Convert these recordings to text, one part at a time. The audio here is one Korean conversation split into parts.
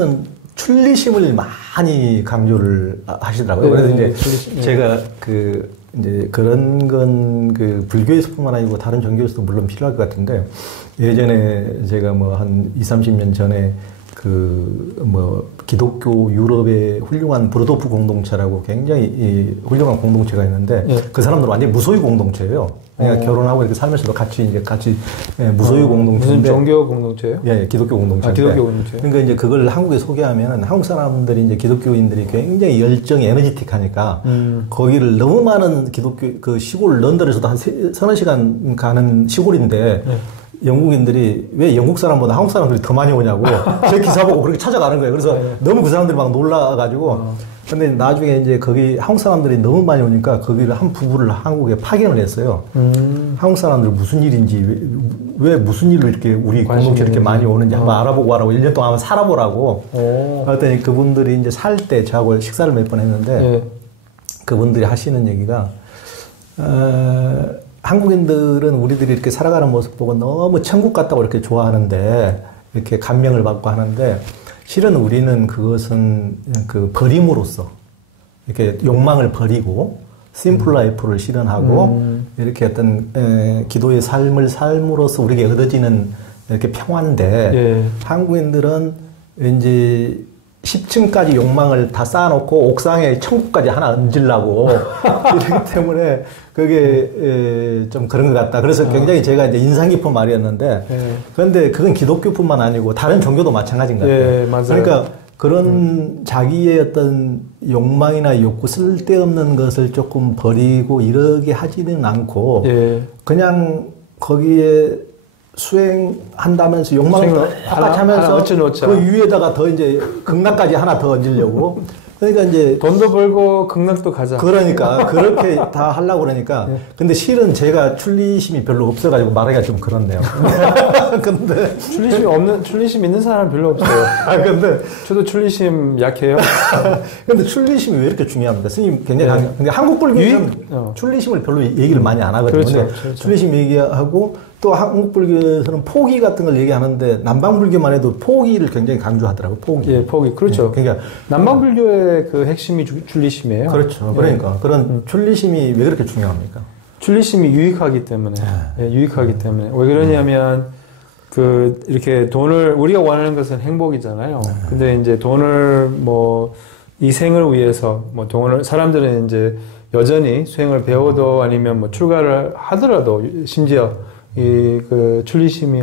스님은 출리심을 많이 강조를 하시더라고요. 그래서 이제 제가 이제 그런 건 불교에서뿐만 아니고 다른 종교에서도 물론 필요할 것 같은데, 예전에 제가 뭐 한 20, 30년 전에 기독교 유럽의 훌륭한 브로도프 공동체라고 굉장히 훌륭한 공동체가 있는데, 그 사람들은 완전히 무소유 공동체예요. 그러니까 결혼하고 이렇게 살면서도 같이 무소유 공동체인데. 무슨 종교 공동체예요? 예, 기독교 공동체인데. 기독교 공동체. 그러니까 이제 그걸 한국에 소개하면은 한국 사람들이 이제 기독교인들이 굉장히 열정이 에너지틱하니까 거기를 너무 많은 기독교 시골 런던에서도 한 서너 시간 가는 시골인데 영국인들이 왜 영국 사람보다 한국 사람들이 더 많이 오냐고 제 기사 보고 그렇게 찾아가는 거예요. 그래서 너무 그 사람들이 막 놀라가지고 근데 나중에 이제 거기 한국 사람들이 너무 많이 오니까 거기를 한 부부를 한국에 파견을 했어요. 한국 사람들 무슨 일인지 왜 무슨 일로 이렇게 우리 공동체 이렇게 많이 오는지 한번 알아보고 와라고 1년 동안 한번 살아보라고. 그랬더니 그분들이 이제 살 때 저하고 식사를 몇 번 했는데 그분들이 하시는 얘기가 한국인들은 우리들이 이렇게 살아가는 모습 보고 너무 천국 같다고 이렇게 좋아하는데 이렇게 감명을 받고 하는데 실은 우리는 그것은 버림으로써 이렇게 욕망을 버리고 심플 라이프를 실현하고 이렇게 어떤 기도의 삶을 삶으로써 우리에게 얻어지는 이렇게 평화인데 한국인들은 왠지 10층까지 욕망을 다 쌓아놓고 옥상에 천국까지 하나 얹으려고 이렇기 때문에 그게 좀 그런 것 같다. 그래서 굉장히 제가 이제 인상 깊은 말이었는데 그런데 그건 기독교뿐만 아니고 다른 종교도 마찬가지인 것 같아요. 맞아요. 그러니까 그런 자기의 어떤 욕망이나 욕구 쓸데없는 것을 조금 버리고 이러게 하지는 않고 그냥 거기에 수행한다면서 욕망을 똑같이 하면서 그 위에다가 더 이제 극락까지 하나 더 얹으려고. 그러니까 이제 돈도 벌고 극락도 가자. 그러니까 그렇게 다 하려고 그러니까. 근데 실은 제가 출리심이 별로 없어가지고 말하기가 좀 그렇네요. 근데 출리심 있는 사람은 별로 없어요. 근데 저도 출리심 약해요. 근데 출리심이 왜 이렇게 중요합니까? 스님 굉장히 근데 한국 불교는 출리심을 별로 얘기를 많이 안 하거든요. 그렇죠. 출리심 얘기하고 또 한국 불교에서는 포기 같은 걸 얘기하는데 남방 불교만 해도 포기를 굉장히 강조하더라고요. 포기. 포기. 그렇죠. 그러니까 남방 불교의 그 핵심이 출리심이에요. 그렇죠. 그러니까 그런 출리심이 왜 그렇게 중요합니까? 출리심이 유익하기 때문에. 유익하기 때문에. 왜 그러냐면 이렇게 우리가 원하는 것은 행복이잖아요. 근데 이제 돈을 이 생을 위해서 사람들은 이제 여전히 수행을 배워도 아니면 출가를 하더라도 심지어 출리심이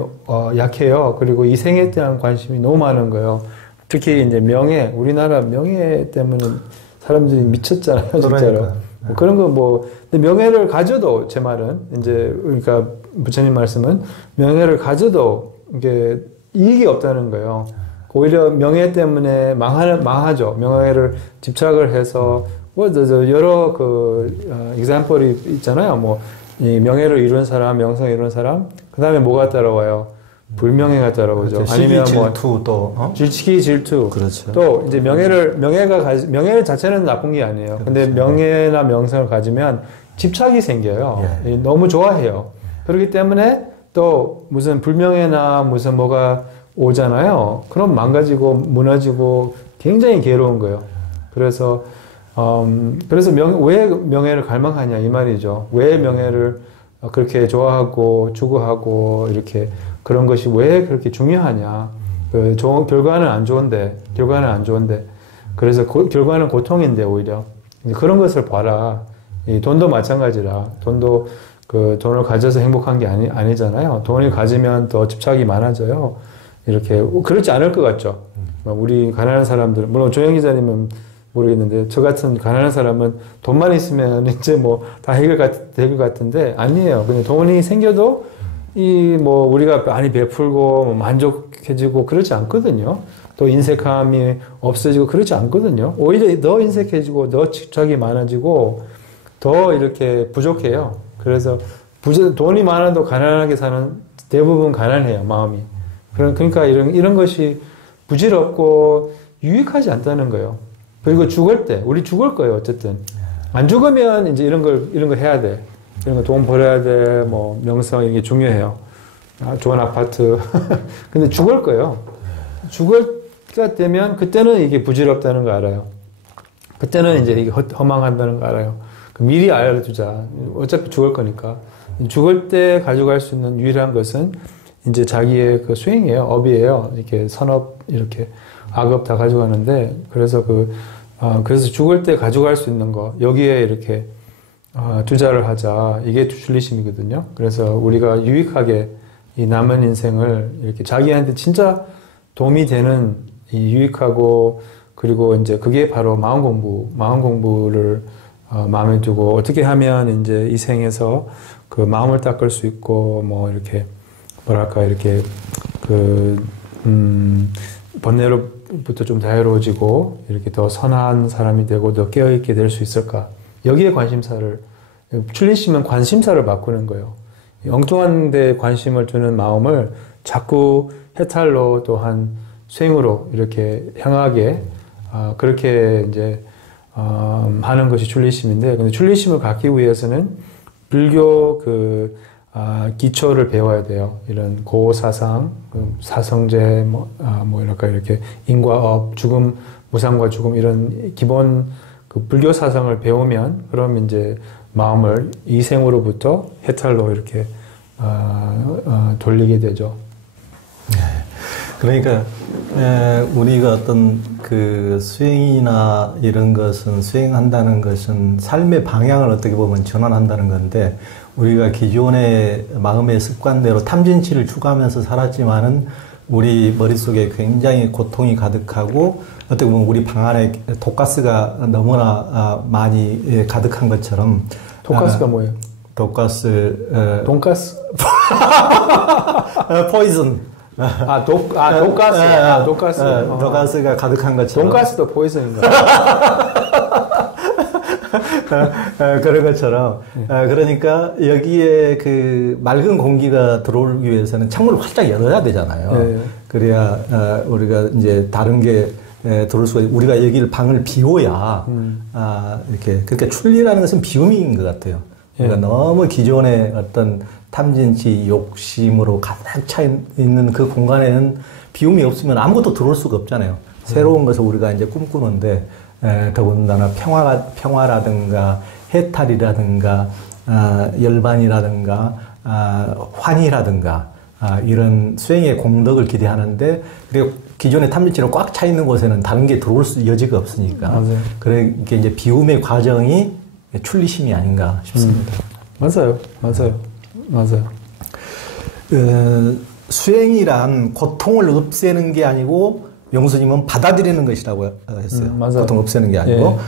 약해요. 그리고 이 생에 대한 관심이 너무 많은 거예요. 특히 이제 우리나라 명예 때문에 사람들이 미쳤잖아요, 진짜로. 그런 근데 명예를 가져도, 제 말은, 그러니까 부처님 말씀은 명예를 가져도 이게 이익이 없다는 거예요. 오히려 명예 때문에 망하죠. 명예를 집착을 해서, 여러 example이 있잖아요. 이 명예를 이룬 사람, 명성을 이룬 사람, 그 다음에 뭐가 따라와요? 불명예가 따라오죠. 그렇죠. 아니면 질투 또, 시기 질투. 그렇죠. 또 이제 명예 자체는 나쁜 게 아니에요. 그렇죠. 근데 명예나 명성을 가지면 집착이 생겨요. 너무 좋아해요. 그렇기 때문에 또 무슨 불명예나 무슨 뭐가 오잖아요. 그럼 망가지고 무너지고 굉장히 괴로운 거예요. 그래서 왜 명예를 갈망하냐 이 말이죠. 왜 명예를 그렇게 좋아하고 추구하고 이렇게 그런 것이 왜 그렇게 중요하냐. 결과는 안 좋은데. 그래서 결과는 고통인데 오히려. 그런 것을 봐라. 돈도 마찬가지라. 돈도 돈을 가져서 행복한 게 아니잖아요. 돈을 가지면 더 집착이 많아져요. 이렇게 그렇지 않을 것 같죠. 우리 가난한 사람들, 물론 조영 기자님은 모르겠는데 저 같은 가난한 사람은 돈만 있으면 이제 다 해결될 것 같은데 아니에요. 그냥 돈이 생겨도 우리가 많이 베풀고 만족해지고 그렇지 않거든요. 또 인색함이 없어지고 그렇지 않거든요. 오히려 더 인색해지고 더 집착이 많아지고 더 이렇게 부족해요. 그래서 돈이 많아도 가난하게 사는 대부분 가난해요, 마음이. 그러니까 이런 것이 부질없고 유익하지 않다는 거예요. 그리고 우리 죽을 거예요, 어쨌든. 안 죽으면 이제 이런 걸 해야 돼. 이런 거 돈 벌어야 돼, 명성, 이게 중요해요. 좋은 아파트. 근데 죽을 거예요. 때가 되면 그때는 이게 부질없다는 거 알아요. 그때는 이제 이게 허망한다는 거 알아요. 미리 알아두자. 어차피 죽을 거니까. 죽을 때 가져갈 수 있는 유일한 것은 이제 자기의 그 수행이에요. 업이에요. 이렇게 선업, 이렇게 악업 다 가져가는데, 그래서 그래서 죽을 때 가져갈 수 있는 거, 여기에 이렇게, 투자를 하자. 이게 출리심이거든요. 그래서 우리가 유익하게 이 남은 인생을 이렇게 자기한테 진짜 도움이 되는 이 유익하고, 그리고 이제 그게 바로 마음 공부를 마음에 두고 어떻게 하면 이제 이 생에서 그 마음을 닦을 수 있고 뭐 이렇게 뭐랄까 이렇게 번뇌로부터 좀 자유로워지고 이렇게 더 선한 사람이 되고 더 깨어있게 될 수 있을까? 여기에 출리심은 관심사를 바꾸는 거예요. 엉뚱한 데 관심을 두는 마음을 자꾸 해탈로 또한 수행으로 이렇게 향하게 그렇게 이제 하는 것이 출리심인데, 근데 출리심을 갖기 위해서는 불교 기초를 배워야 돼요. 이런 고사상, 사성제, 이럴까 이렇게 인과업, 죽음, 무상과 죽음 이런 기본 불교 사상을 배우면 그럼 이제 마음을 이생으로부터 해탈로 이렇게 돌리게 되죠. 네. 그러니까 우리가 어떤 그 수행이나 이런 것은 수행한다는 것은 삶의 방향을 어떻게 보면 전환한다는 건데, 우리가 기존의 마음의 습관대로 탐진치를 추구하면서 살았지만은 우리 머릿속에 굉장히 고통이 가득하고 어떻게 보면 우리 방 안에 독가스가 너무나 많이 가득한 것처럼. 독가스가 뭐예요? 독가스 돈가스? 포이즌. 독가스. 독가스. 독가스가 가득한 것처럼. 돈가스도 포이즌인가? 그런 것처럼. 그러니까 여기에 그 맑은 공기가 들어오기 위해서는 창문을 활짝 열어야 되잖아요. 네. 그래야 우리가 이제 다른 게 들어올 수가 있고, 우리가 여기를 방을 비워야 이렇게. 그러니까 출리라는 것은 비움인 것 같아요. 그러니까 너무 기존의 어떤 탐진치, 욕심으로 가득 차 있는 그 공간에는 비움이 없으면 아무것도 들어올 수가 없잖아요. 새로운 것을 우리가 이제 꿈꾸는데, 더군다나 평화라든가, 해탈이라든가, 열반이라든가, 환희라든가, 이런 수행의 공덕을 기대하는데, 그리고 기존의 탐진치로 꽉 차 있는 곳에는 다른 게 들어올 여지가 없으니까. 맞아요. 그러니까 이제 비움의 과정이 출리심이 아닌가 싶습니다. 맞아요. 수행이란 고통을 없애는 게 아니고, 영수님은 받아들이는 것이라고 했어요. 고통 없애는 게 아니고.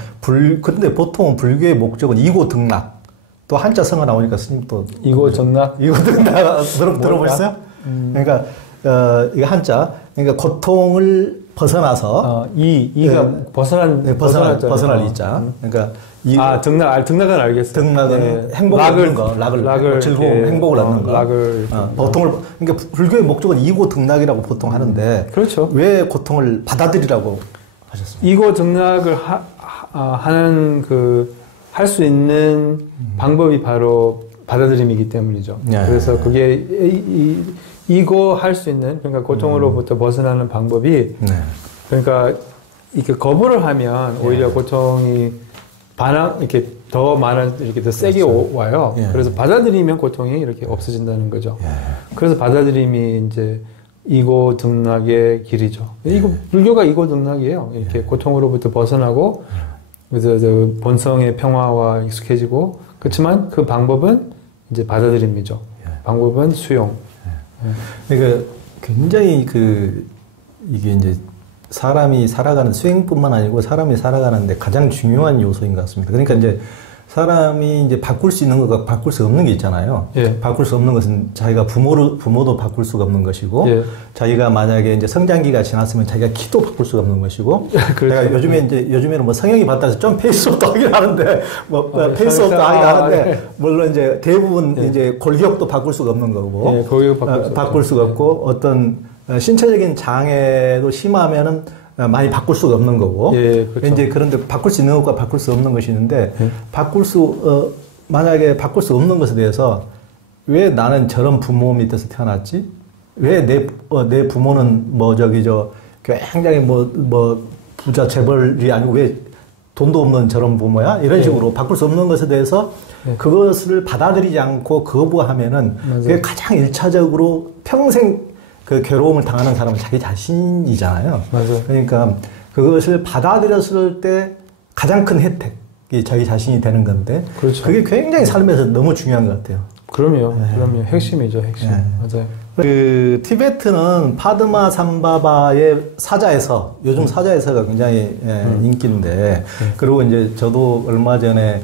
근데 보통 불교의 목적은 이고등락. 또 한자 성어 나오니까 스님 또. 이고등락? 이고등락 들어보셨어요? 그러니까, 이거 한자. 그러니까 고통을 벗어나서. 이가 벗어날 이자. 그러니까. 등락은 알겠어요. 등락은 행복을 얻는 거, 락을 즐거움, 행복을 얻는 거. 보통을, 그러니까 불교의 목적은 이고 등락이라고 보통 하는데. 그렇죠. 왜 고통을 받아들이라고 하셨습니까? 이고 등락을 하는 할 수 있는 방법이 바로 받아들임이기 때문이죠. 네. 그래서 그게 이고 할 수 있는, 그러니까 고통으로부터 벗어나는 방법이, 그러니까 이렇게 거부를 하면 오히려 고통이 이렇게 더 이렇게 더 세게 와요. 그래서 받아들이면 고통이 이렇게 없어진다는 거죠. 그래서 받아들임이 이제 이고 등락의 길이죠. 불교가 이고 등락이에요. 이렇게 고통으로부터 벗어나고, 그래서 본성의 평화와 익숙해지고, 그렇지만 그 방법은 이제 받아들임이죠. 방법은 수용. 그러니까 굉장히 이게 이제 사람이 살아가는, 수행뿐만 아니고 사람이 살아가는데 가장 중요한 요소인 것 같습니다. 그러니까 이제 사람이 이제 바꿀 수 있는 것과 바꿀 수 없는 게 있잖아요. 바꿀 수 없는 것은 자기가 부모도 바꿀 수가 없는 것이고, 자기가 만약에 이제 성장기가 지났으면 자기가 키도 바꿀 수가 없는 것이고, 그러니까 요즘에는 뭐 성형이 받다해서 좀 페이스업도 하긴 하는데, 페이스업도 하긴 하는데, 물론 이제 대부분 이제 골격도 바꿀 수가 없는 거고, 바꿀 수가 없고, 어떤 신체적인 장애도 심하면은 많이 바꿀 수가 없는 거고. 그렇죠. 이제 그런데 바꿀 수 있는 것과 바꿀 수 없는 것이 있는데, 만약에 바꿀 수 없는 것에 대해서 왜 나는 저런 부모 밑에서 태어났지? 왜 내 부모는 굉장히 뭐 부자 재벌이 아니고 왜 돈도 없는 저런 부모야? 이런 식으로 바꿀 수 없는 것에 대해서 그것을 받아들이지 않고 거부하면은 그게 가장 일차적으로 평생 그 괴로움을 당하는 사람은 자기 자신이잖아요. 맞아요. 그러니까 그것을 받아들였을 때 가장 큰 혜택이 자기 자신이 되는 건데 그렇죠. 그게 굉장히 삶에서 너무 중요한 것 같아요. 그럼요. 그럼요. 핵심이죠, 핵심. 맞아요. 그 티베트는 파드마 삼바바의 사자에서 요즘 사자에서가 굉장히 인기인데 그리고 이제 저도 얼마 전에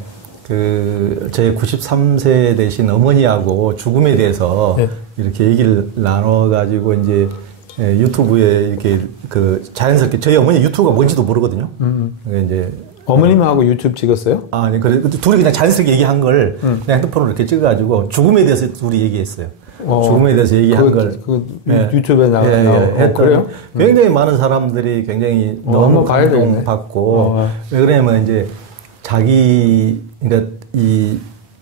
그 제 93세 되신 어머니하고 죽음에 대해서 이렇게 얘기를 나눠가지고 이제 유튜브에 이렇게 그 자연스럽게 저희 어머니 유튜브가 뭔지도 모르거든요. 이제 어머님하고 유튜브 찍었어요? 아니 그래 둘이 그냥 자연스럽게 얘기한 걸 그냥 핸드폰으로 이렇게 찍어가지고 죽음에 대해서 둘이 얘기했어요. 죽음에 대해서 얘기한 걸 유튜브에 나오고 그래요? 굉장히 많은 사람들이 굉장히 너무 감동받고 왜 그러냐면 이제 그러니까 이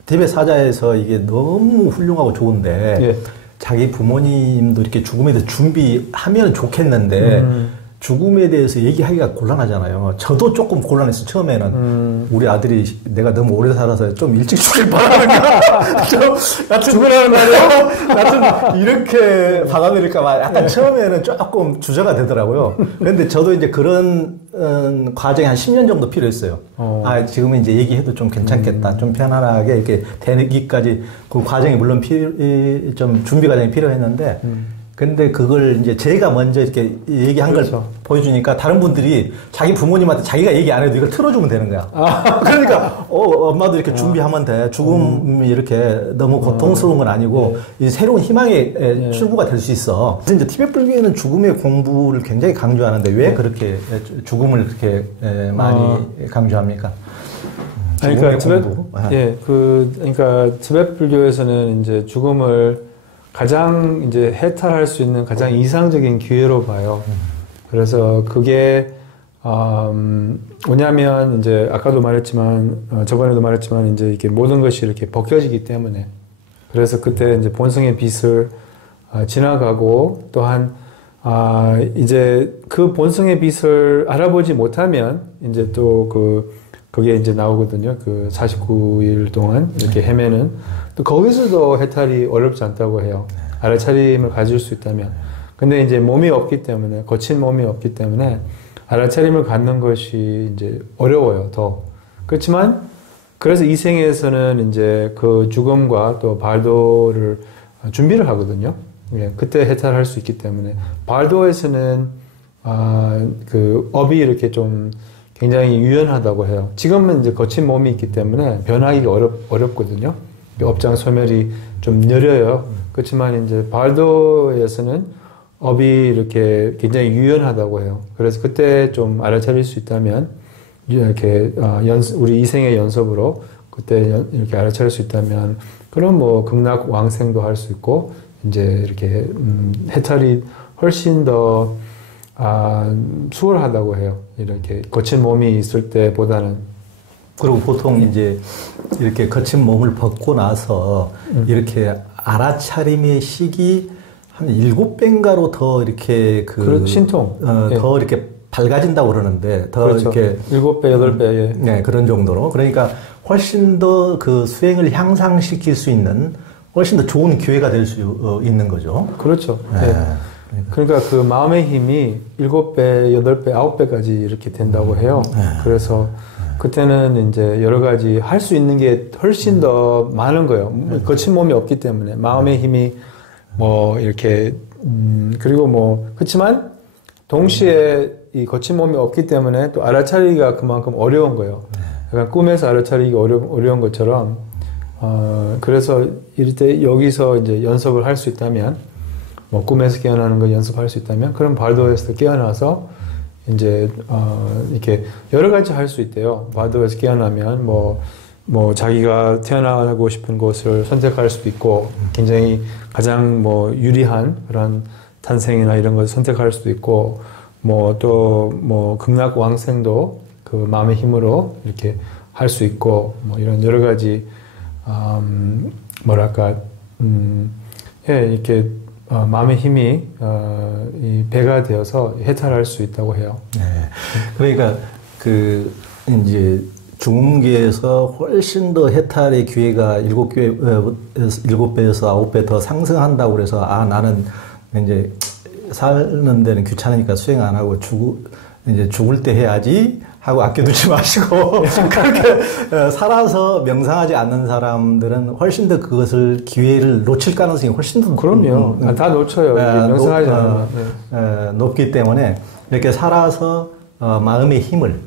티베트 사자에서 이게 너무 훌륭하고 좋은데 자기 부모님도 이렇게 죽음에 대해서 준비하면 좋겠는데 죽음에 대해서 얘기하기가 곤란하잖아요. 저도 조금 곤란했어요, 처음에는. 우리 아들이 내가 너무 오래 살아서 좀 일찍 죽길 바라는가? 죽으라는 말이에요? 나좀 이렇게 받아들일까봐 약간 처음에는 조금 주저가 되더라고요. 그런데 저도 이제 그런 과정이 한 10년 정도 필요했어요. 지금은 이제 얘기해도 좀 괜찮겠다. 좀 편안하게 이렇게 되기까지 그 과정이 물론 좀 준비 과정이 필요했는데 근데 그걸 이제 제가 먼저 이렇게 얘기한 걸 보여주니까 다른 분들이 자기 부모님한테 자기가 얘기 안 해도 이걸 틀어주면 되는 거야. 그러니까, 엄마도 이렇게 준비하면 돼. 죽음이 이렇게 너무 고통스러운 건 아니고, 이 새로운 희망의 출구가 될 수 있어. 그래서 이제 티베트 불교에는 죽음의 공부를 굉장히 강조하는데 왜 그렇게 죽음을 그렇게 많이 강조합니까? 그러니까 그러니까 티베트 불교에서는 이제 죽음을 가장 이제 해탈할 수 있는 가장 이상적인 기회로 봐요. 그래서 그게 뭐냐면 이제 아까도 말했지만 저번에도 말했지만 이제 이렇게 모든 것이 이렇게 벗겨지기 때문에 그래서 그때 이제 본성의 빛을 지나가고 또한 이제 그 본성의 빛을 알아보지 못하면 이제 또 그게 이제 나오거든요. 그 49일 동안 이렇게 헤매는. 또 거기서도 해탈이 어렵지 않다고 해요. 알아차림을 가질 수 있다면. 근데 이제 몸이 없기 때문에, 거친 몸이 없기 때문에 알아차림을 갖는 것이 이제 어려워요, 더. 그렇지만, 그래서 이 생에서는 이제 그 죽음과 또 발도를 준비를 하거든요. 그때 해탈할 수 있기 때문에. 발도에서는, 그 업이 이렇게 좀 굉장히 유연하다고 해요. 지금은 이제 거친 몸이 있기 때문에 변하기가 어렵거든요. 업장 소멸이 좀 느려요. 그렇지만 이제 발도에서는 업이 이렇게 굉장히 유연하다고 해요. 그래서 그때 좀 알아차릴 수 있다면 이렇게 우리 이생의 연습으로 그때 이렇게 알아차릴 수 있다면 그럼 뭐 극락 왕생도 할 수 있고 이제 이렇게 해탈이 훨씬 더 수월하다고 해요. 이렇게 거친 몸이 있을 때보다는. 그리고 보통 이제 이렇게 거친 몸을 벗고 나서 이렇게 알아차림의 시기 한 7배인가로 더 이렇게 신통. 더 이렇게 밝아진다고 그러는데 더 그렇죠. 이렇게 7배, 8배. 네, 그런 정도로. 그러니까 훨씬 더 그 수행을 향상시킬 수 있는 훨씬 더 좋은 기회가 될 수 있는 거죠. 그렇죠. 네. 그러니까 그 마음의 힘이 7배, 8배, 9배까지 이렇게 된다고 해요. 그래서 그때는 이제 여러 가지 할 수 있는 게 훨씬 더 많은 거예요. 거친 몸이 없기 때문에 마음의 힘이 뭐 이렇게 그리고 뭐 그렇지만 동시에 이 거친 몸이 없기 때문에 또 알아차리기가 그만큼 어려운 거예요. 약간 꿈에서 알아차리기 어려운 것처럼 그래서 이럴 때 여기서 이제 연습을 할 수 있다면 뭐 꿈에서 깨어나는 걸 연습할 수 있다면 그럼 발도에서 깨어나서 이제 이렇게 여러 가지 할 수 있대요. 발도에서 깨어나면 뭐 자기가 태어나고 싶은 곳을 선택할 수도 있고 굉장히 가장 뭐 유리한 그런 탄생이나 이런 것을 선택할 수도 있고 뭐 또 뭐 극락 왕생도 그 마음의 힘으로 이렇게 할 수 있고 뭐 이런 여러 가지 뭐랄까 이렇게 마음의 힘이 이 배가 되어서 해탈할 수 있다고 해요. 네. 그러니까 이제 중음기에서 훨씬 더 해탈의 기회가 7배에서 9배 더 상승한다고 그래서 나는 이제 사는 데는 귀찮으니까 수행 안 하고 이제 죽을 때 해야지 하고 아껴두지 마시고 그렇게 살아서 명상하지 않는 사람들은 훨씬 더 그것을 기회를 놓칠 가능성이 훨씬 더 그럼요. 다 놓쳐요. 명상하지 않으면. 높기 때문에 이렇게 살아서 마음의 힘을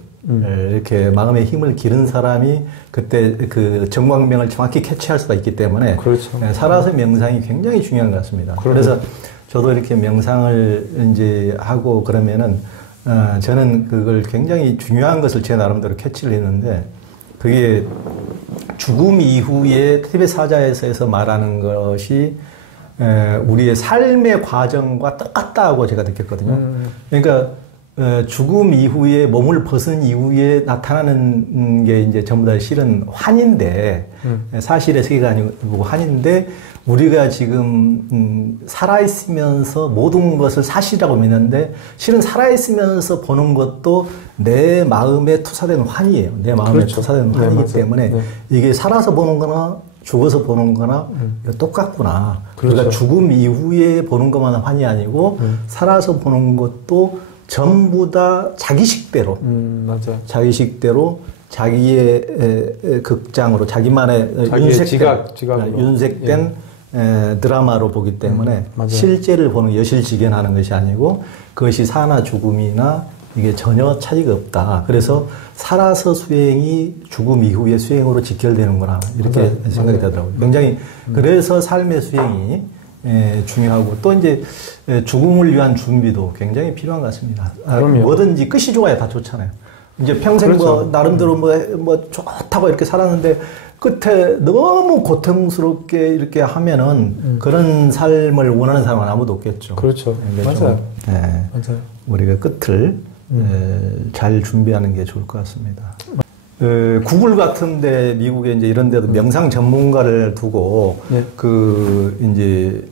이렇게 마음의 힘을 기른 사람이 그때 그 정광명을 정확히 캐치할 수가 있기 때문에 그렇죠. 살아서 명상이 굉장히 중요한 것 같습니다. 그래서 저도 이렇게 명상을 이제 하고 그러면은 저는 그걸 굉장히 중요한 것을 제 나름대로 캐치를 했는데 그게 죽음 이후에 티베트 사자에서 말하는 것이 우리의 삶의 과정과 똑같다고 제가 느꼈거든요. 그러니까 죽음 이후에 몸을 벗은 이후에 나타나는 게 이제 전부 다 실은 환인데 사실의 세계가 아니고 환인데 우리가 지금 살아있으면서 모든 것을 사실이라고 믿는데 실은 살아있으면서 보는 것도 내 마음에 투사된 환이에요. 내 마음에 그렇죠. 투사된 환이기 때문에 이게 살아서 보는 거나 죽어서 보는 거나 똑같구나. 그렇죠. 우리가 죽음 이후에 보는 것만 환이 아니고 살아서 보는 것도 전부 다 자기식대로, 맞아요. 자기식대로 자기의 극장으로 자기만의 윤색된 드라마로 보기 때문에 실제를 보는 여실직연하는 것이 아니고 그것이 사나 죽음이나 이게 전혀 차이가 없다. 그래서 살아서 수행이 죽음 이후의 수행으로 직결되는구나 이렇게 생각이 되더라고요. 굉장히 그래서 삶의 수행이 중요하고 또 이제 죽음을 위한 준비도 굉장히 필요한 것 같습니다. 뭐든지 끝이 좋아야 다 좋잖아요. 이제 평생 그렇죠. 나름대로 뭐 좋다고 이렇게 살았는데 끝에 너무 고통스럽게 이렇게 하면은 그런 삶을 원하는 사람은 아무도 없겠죠. 그렇죠. 맞아요. 맞아요. 우리가 끝을 잘 준비하는 게 좋을 것 같습니다. 구글 같은데 미국에 이제 이런 데도 명상 전문가를 두고 이제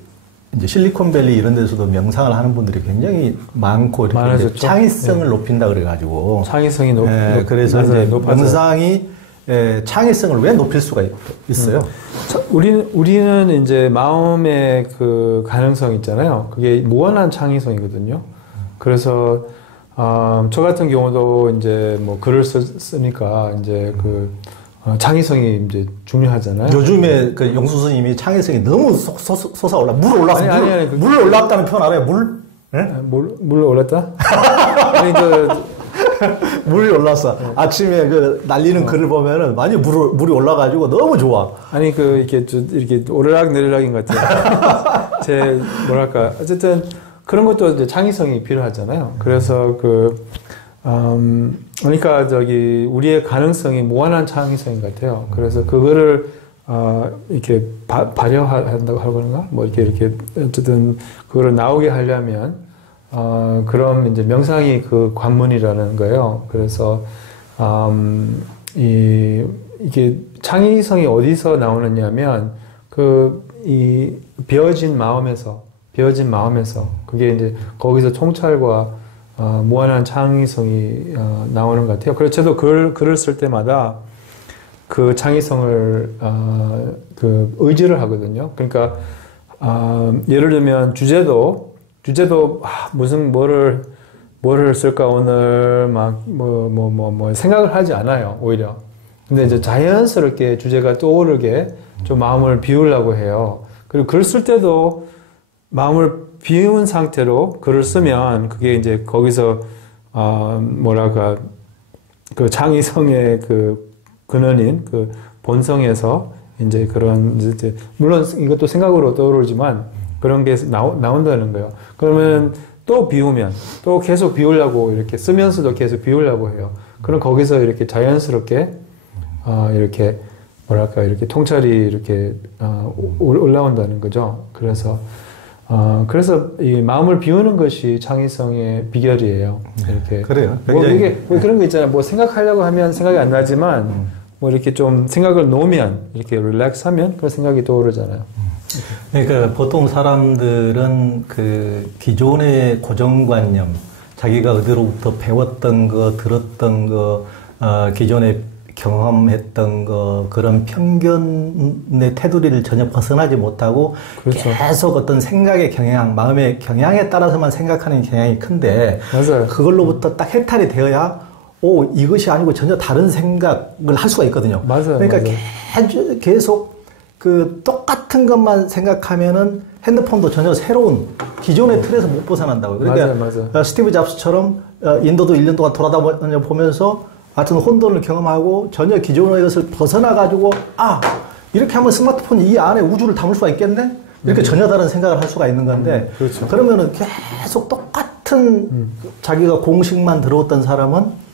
실리콘밸리 이런 데서도 명상을 하는 분들이 굉장히 많고 이렇게 창의성을 높인다 그래가지고 창의성이 그래서 이제 명상이 창의성을 왜 높일 수가 있어요? 우리는 이제 마음의 그 가능성 있잖아요. 그게 무한한 창의성이거든요. 그래서 저 같은 경우도 이제 뭐 글을 쓰니까 이제 창의성이 이제 중요하잖아요. 요즘에 그 용수 스님이 창의성이 너무 솟아올라. 물 올랐어. 물 올랐다는 표현 알아요? 물? 네? 물 올랐다? 아니, 물이 올랐어. 아침에 날리는 글을 보면은 많이 물이 올라가지고 너무 좋아. 아니, 이렇게 오르락 내리락인 것 같아요. 뭐랄까. 어쨌든 그런 것도 이제 창의성이 필요하잖아요. 그래서 그러니까 우리의 가능성이 무한한 창의성인 것 같아요. 그래서 그거를 이렇게 발휘한다고 하거나 뭐 이렇게 어쨌든 그거를 나오게 하려면 그럼 이제 명상이 그 관문이라는 거예요. 그래서 이게 창의성이 어디서 나오느냐면 이 비어진 마음에서 그게 이제 거기서 통찰과 무한한 창의성이 나오는 것 같아요. 그래서 저도 글을 쓸 때마다 그 창의성을 의지를 하거든요. 그러니까 예를 들면 주제도 무슨 뭐를 쓸까 오늘 뭐 생각을 하지 않아요. 오히려. 근데 이제 자연스럽게 주제가 떠오르게 좀 마음을 비우려고 해요. 그리고 글 쓸 때도 마음을 비운 상태로 글을 쓰면 그게 이제 거기서 뭐랄까 그 창의성의 그 근원인 그 본성에서 이제 그런 이제 물론 이것도 생각으로 떠오르지만 그런 게 나온다는 거예요. 그러면 또 비우면 또 계속 비우려고 이렇게 쓰면서도 계속 비우려고 해요. 그럼 거기서 이렇게 자연스럽게 이렇게 뭐랄까 이렇게 통찰이 이렇게 올라온다는 거죠. 그래서 이 마음을 비우는 것이 창의성의 비결이에요. 이렇게. 그래요. 뭐 그런 거 있잖아요. 뭐 생각하려고 하면 생각이 안 나지만, 뭐 이렇게 좀 생각을 놓으면, 이렇게 릴렉스 하면 그 생각이 떠오르잖아요. 그러니까 보통 사람들은 그 기존의 고정관념, 자기가 어디로부터 배웠던 거, 들었던 거, 기존에 경험했던 거, 그런 편견의 테두리를 전혀 벗어나지 못하고 그렇죠. 계속 어떤 생각의 경향, 마음의 경향에 따라서만 생각하는 경향이 큰데 맞아요. 그걸로부터 딱 해탈이 되어야 이것이 아니고 전혀 다른 생각을 할 수가 있거든요. 맞아요. 그러니까 맞아요. 계속 그 똑같은 것만 생각하면은 핸드폰도 전혀 새로운 기존의 틀에서 못 벗어난다고요. 그러니까 맞아요. 스티브 잡스처럼 인도도 1년 동안 돌아다녀 보면서 하여튼 혼돈을 경험하고 전혀 기존의 것을 벗어나가지고 이렇게 하면 스마트폰 이 안에 우주를 담을 수가 있겠네? 이렇게 전혀 다른 생각을 할 수가 있는 건데 그렇죠. 그러면은 계속 똑같은 자기가 공식만 들어왔던 사람은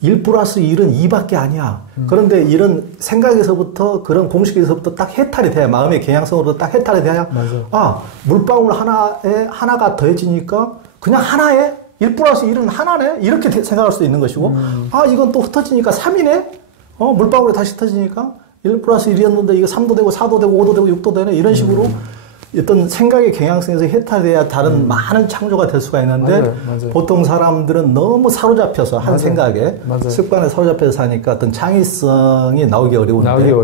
1 플러스 1은 2밖에 아니야. 그런데 이런 생각에서부터 그런 공식에서부터 딱 해탈이 돼야 마음의 경향성으로 딱 해탈이 돼야 물방울 하나가 더해지니까 그냥 하나에 1 플러스 1은 하나네? 이렇게 생각할 수도 있는 것이고 이건 또 흩어지니까 3이네? 물방울이 다시 흩어지니까 1 플러스 1이었는데 이거 3도 되고 4도 되고 5도 되고 6도 되네? 이런 식으로 어떤 생각의 경향성에서 해탈돼야 다른 많은 창조가 될 수가 있는데 맞아요. 보통 사람들은 너무 사로잡혀서 한 생각에 습관에 사로잡혀서 사니까 어떤 창의성이 나오기 어려운데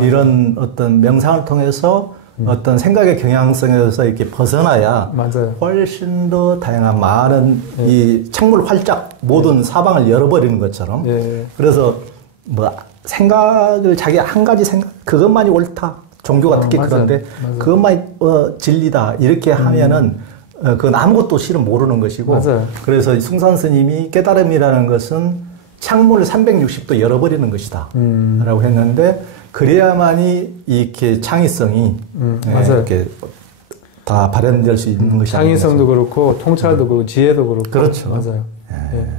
이런 어떤 명상을 통해서 어떤 생각의 경향성에서 이렇게 벗어나야 훨씬 더 다양한 많은 이 창문을 활짝 모든 사방을 열어버리는 것처럼 그래서 뭐 생각을 자기 한 가지 생각 그것만이 옳다. 종교가 특히 그런데 그것만이 진리다 이렇게 하면은 그건 아무것도 실은 모르는 것이고 그래서 숭산 스님이 깨달음이라는 것은 창문을 360도 열어버리는 것이다 라고 했는데 그래야만이 이렇게 창의성이 이렇게 다 발현될 수 있는 것이 창의성도 그렇고 통찰도 그렇고 지혜도 그렇고 그렇죠. 맞아요.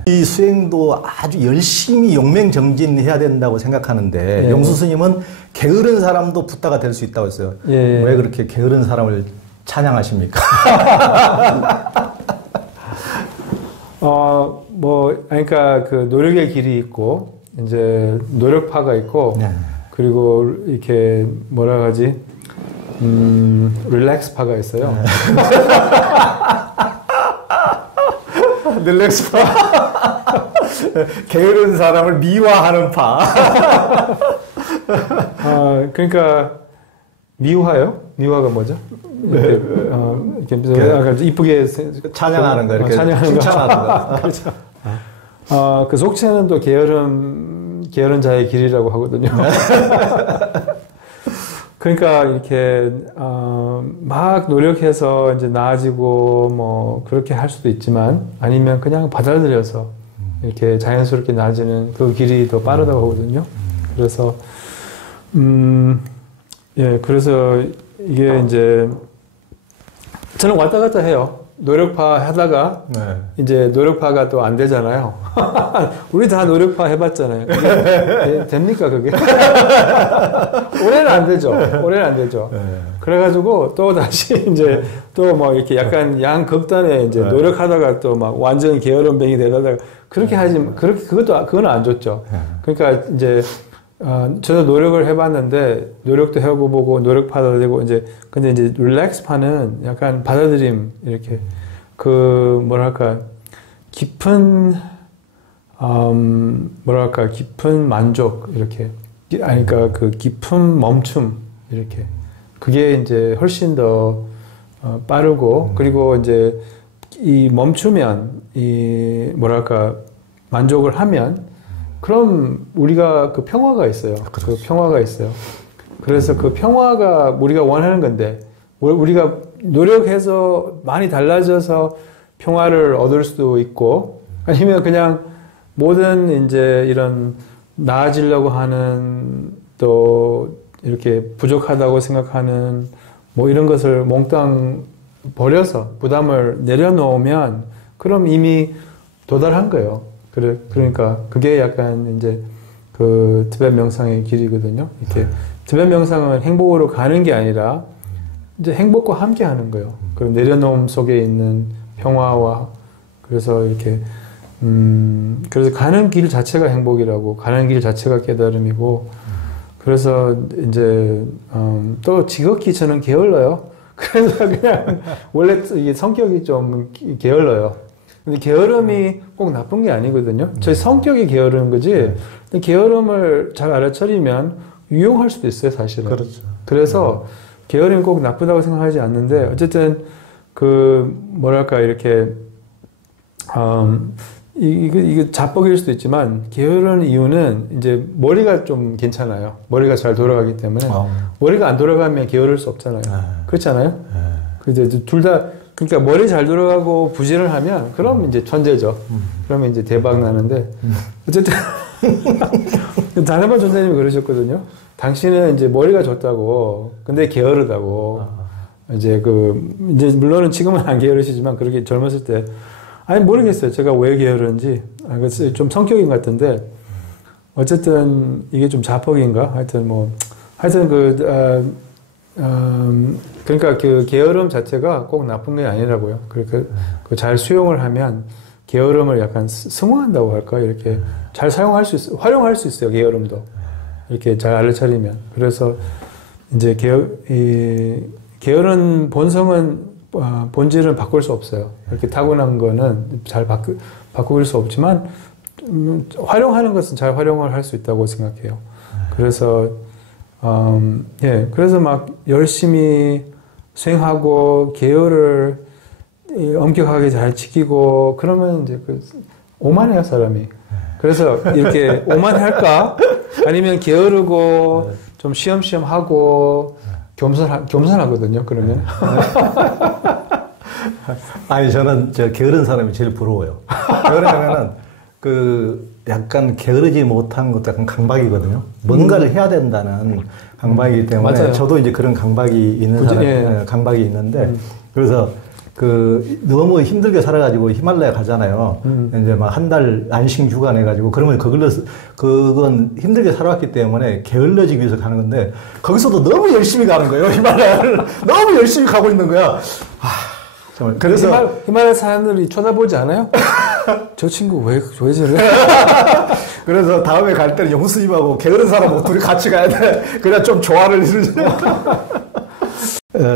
이 수행도 아주 열심히 용맹정진해야 된다고 생각하는데 용수 스님은 게으른 사람도 붓다가 될 수 있다고 했어요. 왜 그렇게 게으른 사람을 찬양하십니까? 그러니까 그 노력의 길이 있고 이제 노력파가 있고 그리고 이렇게 뭐라 하지? 릴렉스파가 있어요. 릴렉스파. 게으른 사람을 미화하는 파. 그러니까 미화요? 미화가 뭐죠? 이렇게 이쁘게 찬양하는 거, 이렇게 찬양하는 칭찬하는 거. 그렇죠. 그 속체는 또 게으른 자의 길이라고 하거든요. 그러니까 이렇게 막 노력해서 이제 나아지고 뭐 그렇게 할 수도 있지만 아니면 그냥 받아들여서 이렇게 자연스럽게 나아지는 그 길이 더 빠르다고 하거든요. 그래서 그래서 이게 이제 저는 왔다 갔다 해요. 노력파 하다가 이제 노력파가 또 안 되잖아요. 우리 다 노력파 해봤잖아요. 됩니까 그게? 올해는 안 되죠. 올해는 안 되죠. 그래가지고 또 다시 이제 또 뭐 이렇게 약간 양극단에 이제 노력하다가 또 막 완전 게으름뱅이 되다가 그렇게 그건 안 좋죠. 그러니까 이제 저도 노력을 해봤는데 노력도 해보고 노력파도 되고 근데 이제 릴렉스파는 약간 받아들임 이렇게 그 뭐랄까 깊은 깊은 만족 이렇게 그러니까 그 깊은 멈춤 이렇게 그게 이제 훨씬 더 빠르고 그리고 이제 이 멈추면 이 뭐랄까 만족을 하면 그럼 우리가 그 평화가 있어요. 그 평화가 있어요. 그래서 그 평화가 우리가 원하는 건데 우리가 노력해서 많이 달라져서 평화를 얻을 수도 있고 아니면 그냥 모든 이제 이런 나아지려고 하는 또 이렇게 부족하다고 생각하는 뭐 이런 것을 몽땅 버려서 부담을 내려놓으면 그럼 이미 도달한 거예요. 그러니까 그게 약간 이제 그 티벳 명상의 길이거든요. 이렇게 티벳 명상은 행복으로 가는 게 아니라 이제 행복과 함께 하는 거예요. 그 내려놓음 속에 있는 평화와 그래서 이렇게 그래서 가는 길 자체가 행복이라고 가는 길 자체가 깨달음이고 그래서 이제 또 지극히 저는 게을러요. 그래서 그냥 원래 이게 성격이 좀 게을러요. 근데 게으름이 꼭 나쁜 게 아니거든요. 저희 성격이 게으른 거지. 근데 게으름을 잘 알아차리면 유용할 수도 있어요, 사실은. 그렇죠. 그래서 게으름이 꼭 나쁘다고 생각하지 않는데 어쨌든 그 뭐랄까 이렇게 이게 자뻑일 수도 있지만 게으른 이유는 이제 머리가 좀 괜찮아요. 머리가 잘 돌아가기 때문에 머리가 안 돌아가면 게으를 수 없잖아요. 그렇지 않아요? 그래서 둘 다 그러니까 머리 잘 돌아가고 부지런을 하면 그럼 이제 천재죠. 그러면 이제 대박 나는데 어쨌든 다나반 전사님이 그러셨거든요. 당신은 이제 머리가 좋다고 근데 게으르다고 이제 이제 물론은 지금은 안 게으르시지만 그렇게 젊었을 때 아니 모르겠어요. 제가 왜 게으른지 좀 성격인 것 같은데 어쨌든 이게 좀 자뻑인가 하여튼 그러니까 그 게으름 자체가 꼭 나쁜 게 아니라고요. 그러니까 잘 수용을 하면 게으름을 약간 승화한다고 할까 이렇게 잘 활용할 수 있어요. 게으름도 이렇게 잘 알아차리면. 그래서 이제 게으른 본질은 바꿀 수 없어요. 이렇게 타고난 거는 잘 바꿀 수 없지만 활용하는 것은 잘 활용을 할 수 있다고 생각해요. 그래서 그래서 막 열심히 수행하고 계율을 엄격하게 잘 지키고 그러면 이제 오만해요, 사람이. 그래서 이렇게 오만할까? 아니면 게으르고 좀 쉬엄쉬엄 하고 겸손하거든요, 그러면. 아니, 저는 게으른 사람이 제일 부러워요. 왜냐면은 약간 게으르지 못한 것도 약간 강박이거든요. 뭔가를 해야 된다는 강박이기 때문에 맞아요. 저도 이제 그런 강박이 있는 사람, 강박이 있는데 그래서 너무 힘들게 살아가지고 히말라야 가잖아요. 이제 막 한 달 안식 휴가 내가지고 그러면 그건 힘들게 살아왔기 때문에 게을러지기 위해서 가는 건데 거기서도 너무 열심히 가는 거예요. 히말라야를 너무 열심히 가고 있는 거야. 정말. 그래서 히말라야 사람들이 쳐다보지 않아요? 저 친구 왜 저래? 그래서 다음에 갈 때는 영수님하고 게으른 사람하고 둘이 같이 가야 돼. 그래야 좀 조화를 이루지.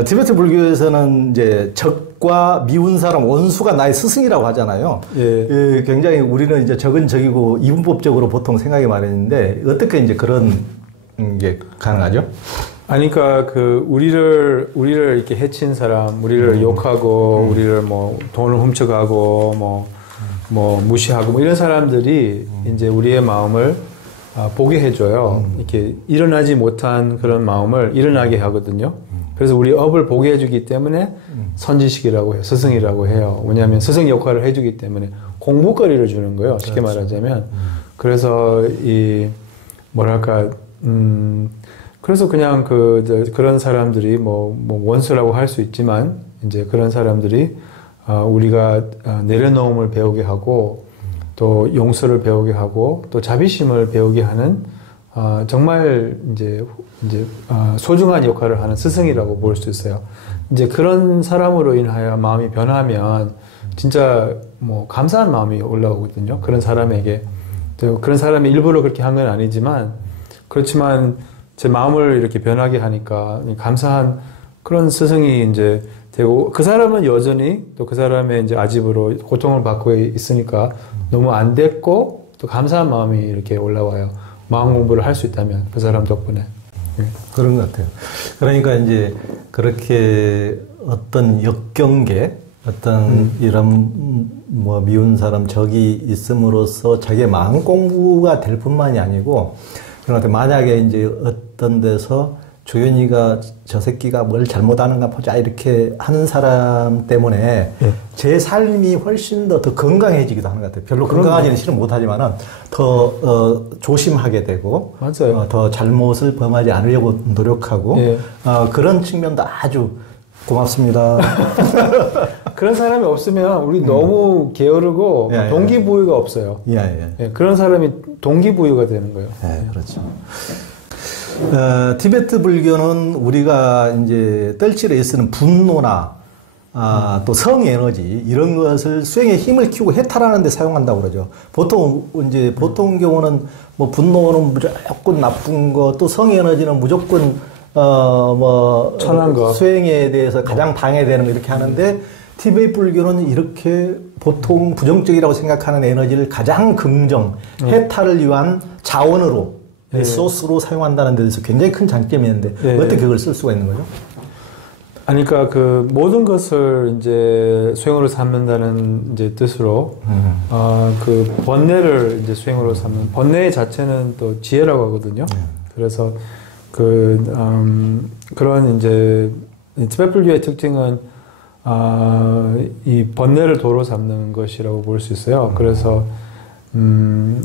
티베트 불교에서는 이제 적과 미운 사람, 원수가 나의 스승이라고 하잖아요. 예. 굉장히 우리는 이제 적은 적이고 이분법적으로 보통 생각이 많았는데 어떻게 이제 그런 게 가능하죠? 아니, 그러니까 우리를 이렇게 해친 사람, 우리를 욕하고, 우리를 뭐 돈을 훔쳐가고, 뭐 무시하고, 뭐 이런 사람들이 이제 우리의 마음을 보게 해줘요. 이렇게 일어나지 못한 그런 마음을 일어나게 하거든요. 그래서 우리 업을 보게 해주기 때문에 선지식이라고 해요. 스승이라고 해요. 왜냐하면 스승 역할을 해주기 때문에 공부거리를 주는 거예요. 쉽게 그렇죠. 말하자면. 그래서 그래서 그냥 그런 사람들이 뭐 원수라고 할 수 있지만 이제 그런 사람들이 우리가 내려놓음을 배우게 하고 또 용서를 배우게 하고 또 자비심을 배우게 하는 정말 이제 소중한 역할을 하는 스승이라고 볼 수 있어요. 이제 그런 사람으로 인하여 마음이 변하면 진짜 뭐 감사한 마음이 올라오거든요. 그런 사람에게. 그런 사람이 일부러 그렇게 한 건 아니지만 그렇지만 제 마음을 이렇게 변하게 하니까 감사한 그런 스승이 이제 되고 그 사람은 여전히 또 그 사람의 이제 아집으로 고통을 받고 있으니까 너무 안 됐고 또 감사한 마음이 이렇게 올라와요. 마음 공부를 할 수 있다면 그 사람 덕분에. 그런 것 같아요. 그러니까 이제 그렇게 어떤 역경계, 어떤 이런 뭐 미운 사람 적이 있음으로써 자기의 마음 공부가 될 뿐만이 아니고 그런데 만약에 이제 어떤 데서 조연이가 저 새끼가 뭘 잘못하는가 보자 이렇게 하는 사람 때문에 제 삶이 훨씬 더 건강해지기도 하는 것 같아요. 별로 건강하지는 실은 못하지만은 더 조심하게 되고 맞아요. 더 잘못을 범하지 않으려고 노력하고 그런 측면도 아주 고맙습니다. 그런 사람이 없으면 우리 너무 게으르고 동기부여가 없어요. 그런 사람이 동기부여가 되는 거예요. 그렇죠. 티베트 불교는 우리가 이제 떨치레에 쓰는 분노나 또 성에너지 이런 것을 수행의 힘을 키우고 해탈하는 데 사용한다고 그러죠. 보통 경우는 뭐 분노는 무조건 나쁜 거, 또 성에너지는 무조건 천한 거, 수행에 대해서 가장 방해되는 거 이렇게 하는데 티베트 불교는 이렇게 보통 부정적이라고 생각하는 에너지를 가장 긍정, 해탈을 위한 자원으로 리소스로 사용한다는 데서 굉장히 큰 장점이 있는데 어떻게 그걸 쓸 수가 있는 거죠? 아니, 그러니까 그 모든 것을 이제 수행으로 삼는다는 이제 뜻으로 그 번뇌를 이제 수행으로 삼는 번뇌 자체는 또 지혜라고 하거든요. 그래서 그런 이제 티베트 불교의 특징은 이 번뇌를 도로 삼는 것이라고 볼 수 있어요. 그래서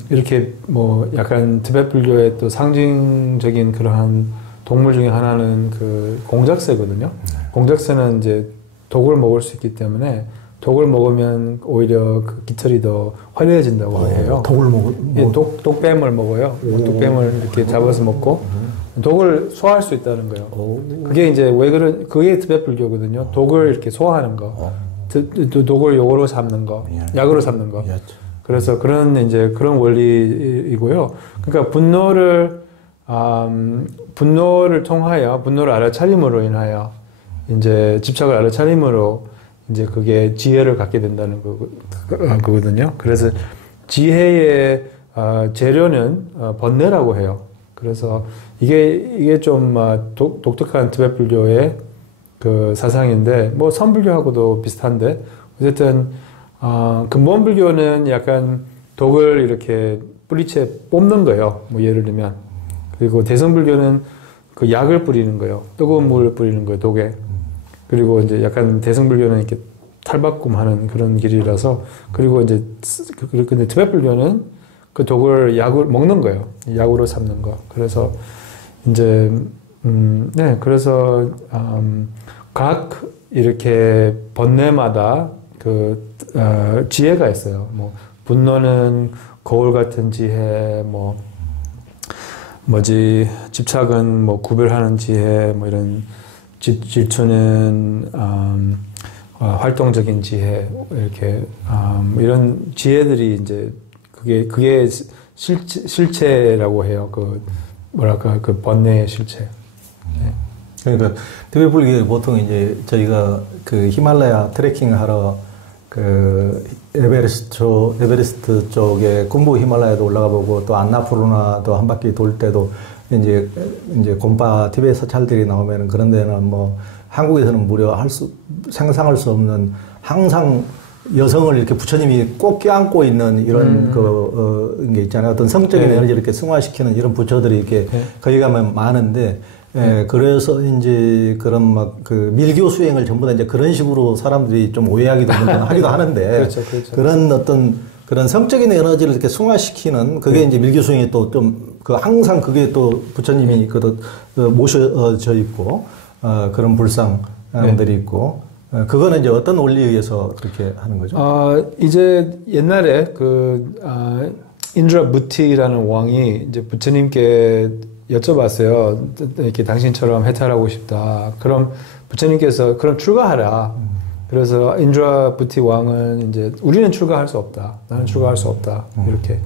이렇게 뭐 약간 티베트 불교의 또 상징적인 그러한 동물 중에 하나는 그 공작새거든요. 공작새는 이제 독을 먹을 수 있기 때문에 독을 먹으면 오히려 그 깃털이 더 화려해진다고 해요. 독을 예, 독뱀을 먹어요. 독뱀을 이렇게 잡아서 먹고 독을 소화할 수 있다는 거예요. 그게 이제 그게 티베트 불교거든요. 독을 이렇게 소화하는 거, 독을 요거로 삼는 거, 약으로 삼는 거. 그래서 그런 이제 그런 원리이고요. 그러니까 분노를 통하여, 분노를 알아차림으로 인하여, 이제 집착을 알아차림으로, 이제 그게 지혜를 갖게 된다는 거거든요. 그래서 지혜의 재료는 번뇌라고 해요. 그래서 이게 좀 독특한 티베트 불교의 그 사상인데, 뭐 선불교하고도 비슷한데, 어쨌든, 근본 불교는 약간 독을 이렇게 뿌리채 뽑는 거예요. 뭐 예를 들면. 그리고 대성불교는 그 약을 뿌리는 거예요. 뜨거운 물을 뿌리는 거예요, 독에. 그리고 이제 약간 대성불교는 이렇게 탈바꿈하는 그런 길이라서, 그리고 이제, 근데 티베트 불교는 그 독을 약을 먹는 거예요. 약으로 삼는 거. 그래서 이제, 네, 그래서, 각 이렇게 번뇌마다 지혜가 있어요. 뭐, 분노는 거울 같은 지혜, 집착은 뭐 구별하는 지혜, 뭐 이런 질투는 활동적인 지혜, 이렇게 이런 지혜들이 이제 그게 실체라고 해요. 그 번뇌의 실체. 네. 그러니까 티베트 불교 보통 이제 저희가 그 히말라야 트레킹 하러 그 에베레스트 쪽에 kumbu 히말라야도 올라가 보고 또 안나푸르나도 한 바퀴 돌 때도 이제 곰파 티베트 사찰들이 나오면은 그런 데는 뭐 한국에서는 무려 상상할 수 없는 항상 여성을 이렇게 부처님이 꼭 껴안고 있는 이런 게 있잖아요. 어떤 성적인 에너지를 이렇게 승화시키는 이런 부처들이 이렇게 거기 가면 많은데 그래서 이제 그런 밀교 수행을 전부 다 이제 그런 식으로 사람들이 좀 오해하기도 하기도 하는데 그렇죠. 그런 어떤 그런 성적인 에너지를 이렇게 승화시키는 그게 이제 밀교 수행이 또 좀 항상 그게 또 부처님이 모셔져 있고 그런 불상들이 있고 그거는 이제 어떤 원리에 의해서 그렇게 하는 거죠? 이제 옛날에 인드라 부티라는 왕이 이제 부처님께 여쭤봤어요. 이렇게 당신처럼 해탈하고 싶다. 그럼 부처님께서 그럼 출가하라. 그래서 인드라 부티 왕은 이제 우리는 출가할 수 없다. 나는 출가할 수 없다. 이렇게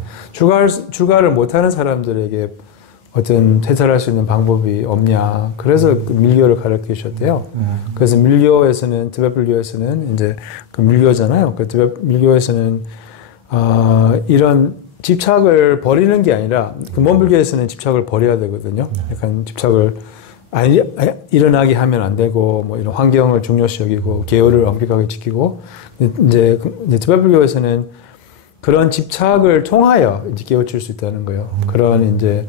출가를 못하는 사람들에게 어떤 해탈할 수 있는 방법이 없냐. 그래서 그 밀교를 가르치셨대요. 그래서 밀교에서는 티베트 불교에서는 이제 그 밀교잖아요. 그 티베트 밀교에서는 이런 집착을 버리는 게 아니라 근본 불교에서는 집착을 버려야 되거든요. 약간 집착을 일어나게 하면 안 되고 뭐 이런 환경을 중요시 여기고 계율을 엄격하게 지키고 이제 티베트 불교에서는 그런 집착을 통하여 이제 깨우칠 수 있다는 거예요. 그런 이제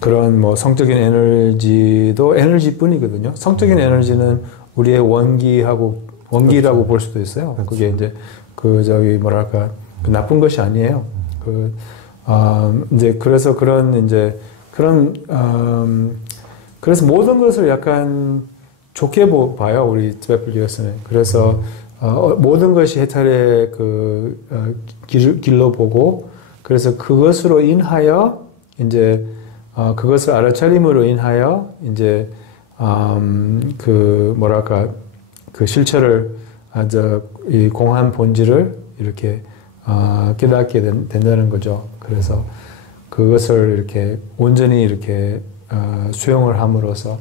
그런 뭐 성적인 에너지도 에너지뿐이거든요. 성적인 에너지는 우리의 원기라고 그렇죠. 볼 수도 있어요. 그렇죠. 그게 이제 그 나쁜 것이 아니에요. 이제 그래서 그래서 모든 것을 약간 좋게 봐요. 우리 티베트 불교에서는. 그래서 모든 것이 해탈의 길로 보고 그래서 그것으로 인하여 이제 그것을 알아차림으로 인하여 이제 그 실체를 이 공한 본질을 이렇게 깨닫게 된다는 거죠. 그래서 그것을 이렇게 온전히 이렇게 수용을 함으로써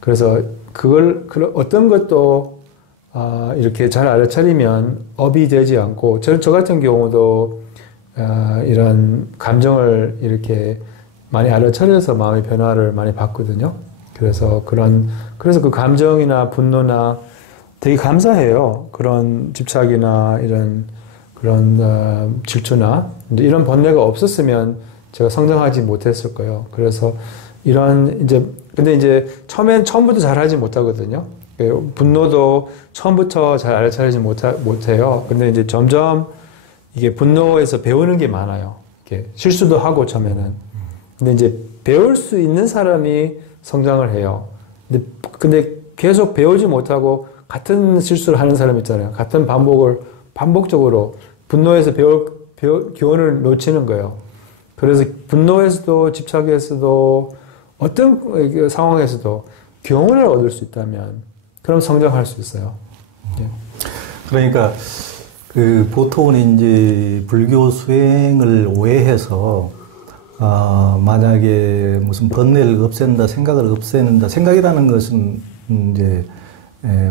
그래서 그걸 어떤 것도 이렇게 잘 알아차리면 업이 되지 않고 저 같은 경우도 이런 감정을 이렇게 많이 알아차려서 마음의 변화를 많이 봤거든요. 그래서 그 감정이나 분노나 되게 감사해요. 그런 집착이나 그런 질투나 이런 번뇌가 없었으면 제가 성장하지 못했을 거예요. 그래서 근데 이제 처음부터 잘하지 못하거든요. 분노도 처음부터 잘 알아차리지 못해요. 근데 이제 점점 이게 분노에서 배우는 게 많아요. 이렇게 실수도 하고 처음에는. 근데 이제 배울 수 있는 사람이 성장을 해요. 근데 계속 배우지 못하고 같은 실수를 하는 사람 있잖아요. 같은 반복적으로 분노에서 교훈을 놓치는 거예요. 그래서 분노에서도 집착에서도 어떤 상황에서도 교훈을 얻을 수 있다면 그럼 성장할 수 있어요. 예. 그러니까 보통은 이제 불교 수행을 오해해서 만약에 무슨 번뇌를 없앤다, 생각을 없애는다. 생각이라는 것은 이제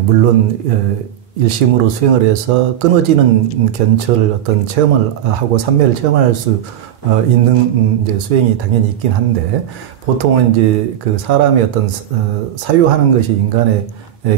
물론 일심으로 수행을 해서 끊어지는 견철을 어떤 체험을 하고 삼매를 체험할 수 있는 이제 수행이 당연히 있긴 한데 보통은 이제 그 사람의 어떤 사유하는 것이 인간의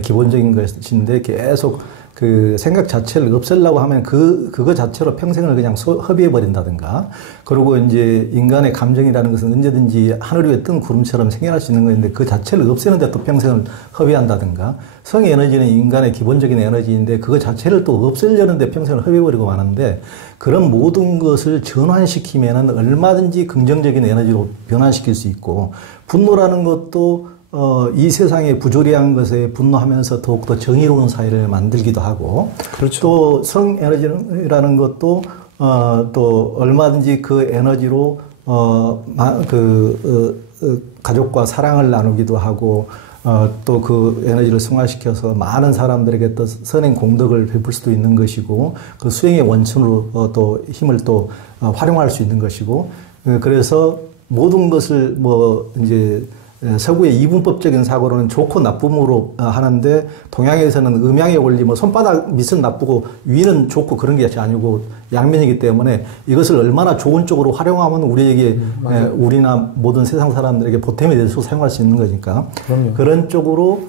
기본적인 것인데 계속 그 생각 자체를 없애려고 하면 그거 자체로 평생을 그냥 허비해 버린다든가. 그리고 이제 인간의 감정이라는 것은 언제든지 하늘 위에 뜬 구름처럼 생겨날 수 있는 건데 그 자체를 없애는데 또 평생을 허비한다든가. 성 에너지는 인간의 기본적인 에너지인데 그거 자체를 또 없애려는데 평생을 허비해 버리고 마는데 그런 모든 것을 전환시키면은 얼마든지 긍정적인 에너지로 변환시킬 수 있고 분노라는 것도 이 세상의 부조리한 것에 분노하면서 더욱더 정의로운 사회를 만들기도 하고, 그렇죠. 또 성 에너지라는 것도, 또 얼마든지 그 에너지로, 가족과 사랑을 나누기도 하고, 또 그 에너지를 승화시켜서 많은 사람들에게 또 선행 공덕을 베풀 수도 있는 것이고, 그 수행의 원천으로 또 힘을 또 활용할 수 있는 것이고, 그래서 모든 것을 이제 서구의 이분법적인 사고로는 좋고 나쁨으로 하는데 동양에서는 음양의 원리 손바닥 밑은 나쁘고 위는 좋고 그런 게 아니고 양면이기 때문에 이것을 얼마나 좋은 쪽으로 활용하면 우리에게 우리나 모든 세상 사람들에게 보탬이 될 수 사용할 수 있는 거니까 그럼요. 그런 쪽으로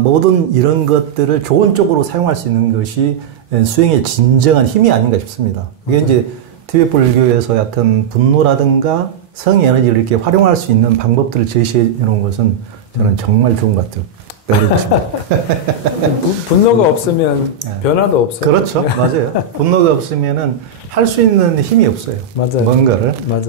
모든 이런 것들을 좋은 쪽으로 사용할 수 있는 것이 수행의 진정한 힘이 아닌가 싶습니다. 그게 이제 티베트 불교에서 하여튼 분노라든가 성 에너지를 이렇게 활용할 수 있는 방법들을 제시해 놓은 것은 저는 정말 좋은 것 같아요. 배우고 싶습니다. 분노가 없으면 변화도 없어요. 그렇죠. 맞아요. 분노가 없으면은 할 수 있는 힘이 없어요. 맞아요. 뭔가를. 맞아요.